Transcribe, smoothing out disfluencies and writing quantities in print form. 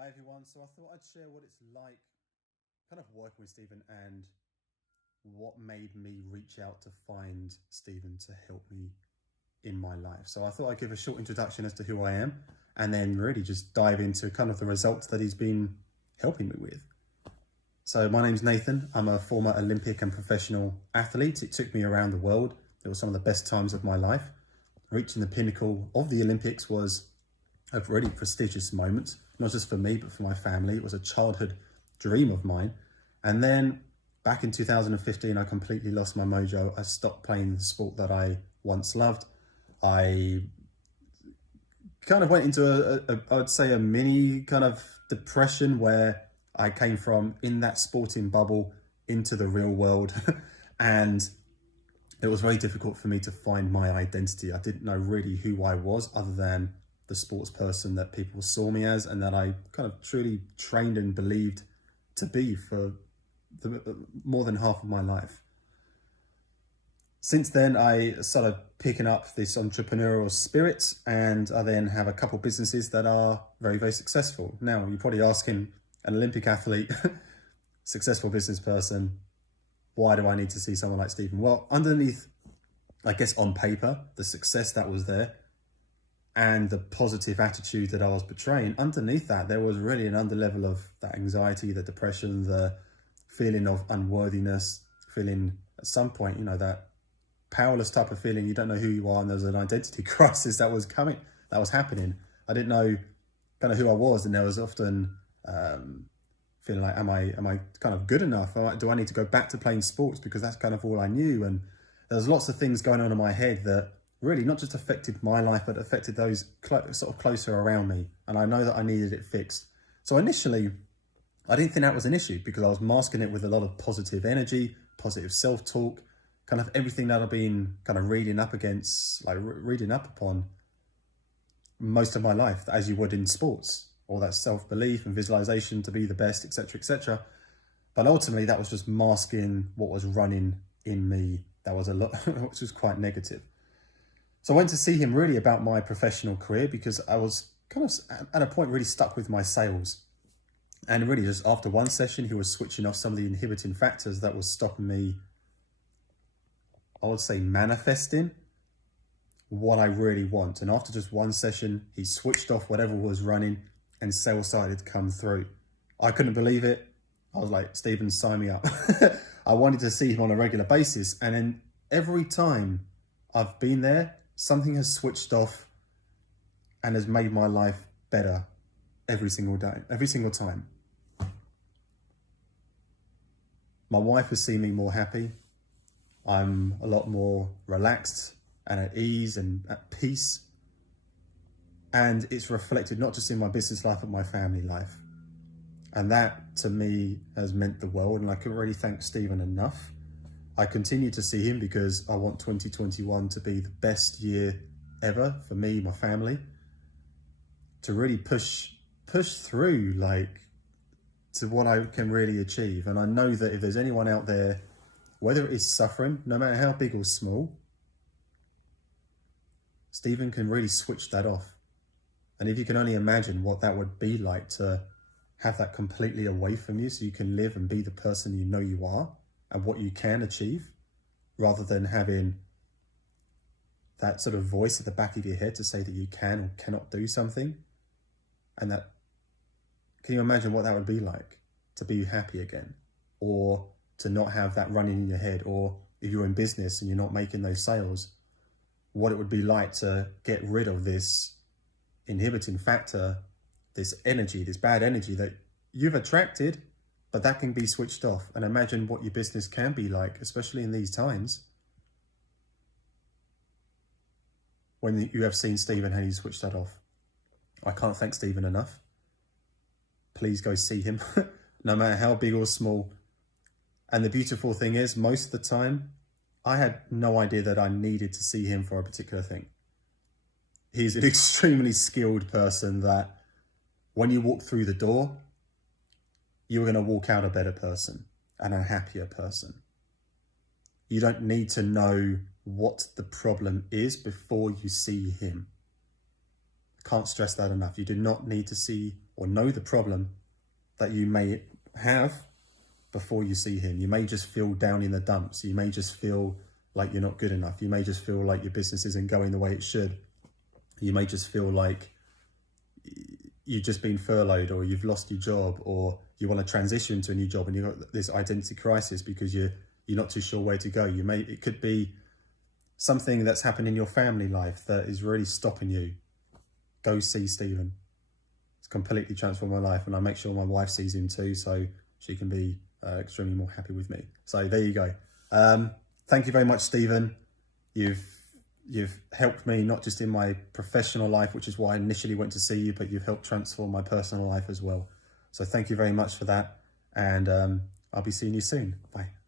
Hi everyone, so I thought I'd share what it's like kind of working with Stephen and what made me reach out to find Stephen to help me in my life. So I thought I'd give a short introduction as to who I am and then really just dive into kind of the results that he's been helping me with. So my name's Nathan. I'm a former Olympic and professional athlete. It took me around the world. It was some of the best times of my life. Reaching the pinnacle of the Olympics was a really prestigious moment, not just for me, but for my family. It was a childhood dream of mine. And then back in 2015, I completely lost my mojo. I stopped playing the sport that I once loved. I kind of went into I'd say a mini kind of depression where I came from in that sporting bubble into the real world. And it was very difficult for me to find my identity. I didn't know really who I was other than the sports person that people saw me as and that I kind of truly trained and believed to be for more than half of my life. Since then, I started picking up this entrepreneurial spirit, and I then have a couple businesses that are very, very successful. Now, you're probably asking, an Olympic athlete, successful business person, why do I need to see someone like Stephen? Well, underneath, I guess on paper, the success that was there and the positive attitude that I was portraying, underneath that, there was really an underlevel of that anxiety, the depression, the feeling of unworthiness, feeling at some point, you know, that powerless type of feeling. You don't know who you are, and there's an identity crisis that was happening. I didn't know kind of who I was, and there was often feeling like, am I kind of good enough? Do I need to go back to playing sports because that's kind of all I knew? And there's lots of things going on in my head that really not just affected my life, but affected those sort of closer around me. And I know that I needed it fixed. So initially, I didn't think that was an issue because I was masking it with a lot of positive energy, positive self-talk, kind of everything that I've been kind of reading up upon most of my life, as you would in sports, all that self-belief and visualization to be the best, etc., etc. But ultimately, that was just masking what was running in me. That was a lot, which was quite negative. So I went to see him really about my professional career because I was kind of at a point really stuck with my sales. And really just after one session, he was switching off some of the inhibiting factors that was stopping me, I would say, manifesting what I really want. And after just one session, he switched off whatever was running and sales started to come through. I couldn't believe it. I was like, Stephen, sign me up. I wanted to see him on a regular basis. And then every time I've been there, something has switched off and has made my life better every single day, every single time. My wife has seen me more happy. I'm a lot more relaxed and at ease and at peace. And it's reflected not just in my business life, but my family life. And that to me has meant the world. And I couldn't really thank Stephen enough. I continue to see him because I want 2021 to be the best year ever for me, my family, to really push through to what I can really achieve. And I know that if there's anyone out there, whether it is suffering, no matter how big or small, Stephen can really switch that off. And if you can only imagine what that would be like to have that completely away from you so you can live and be the person you know you are and what you can achieve, rather than having that sort of voice at the back of your head to say that you can or cannot do something. And that, can you imagine what that would be like to be happy again, or to not have that running in your head? Or if you're in business and you're not making those sales, what it would be like to get rid of this inhibiting factor, this energy, this bad energy that you've attracted, but that can be switched off. And imagine what your business can be like, especially in these times when you have seen Stephen how he switched that off. I can't thank Stephen enough. Please go see him, no matter how big or small. And the beautiful thing is, most of the time, I had no idea that I needed to see him for a particular thing. He's an extremely skilled person that when you walk through the door, you're going to walk out a better person and a happier person. You don't need to know what the problem is before you see him. Can't stress that enough. You do not need to see or know the problem that you may have before you see him. You may just feel down in the dumps. You may just feel like you're not good enough. You may just feel like your business isn't going the way it should. You may just feel like you've just been furloughed, or you've lost your job, or you want to transition to a new job and you've got this identity crisis because you're not too sure where to go. It could be something that's happened in your family life that is really stopping you. Go see Stephen. It's completely transformed my life, and I make sure my wife sees him too, so she can be extremely more happy with me. So there you go. Thank you very much, Stephen. You've helped me not just in my professional life, which is why I initially went to see you, but you've helped transform my personal life as well. So thank you very much for that, and I'll be seeing you soon. Bye.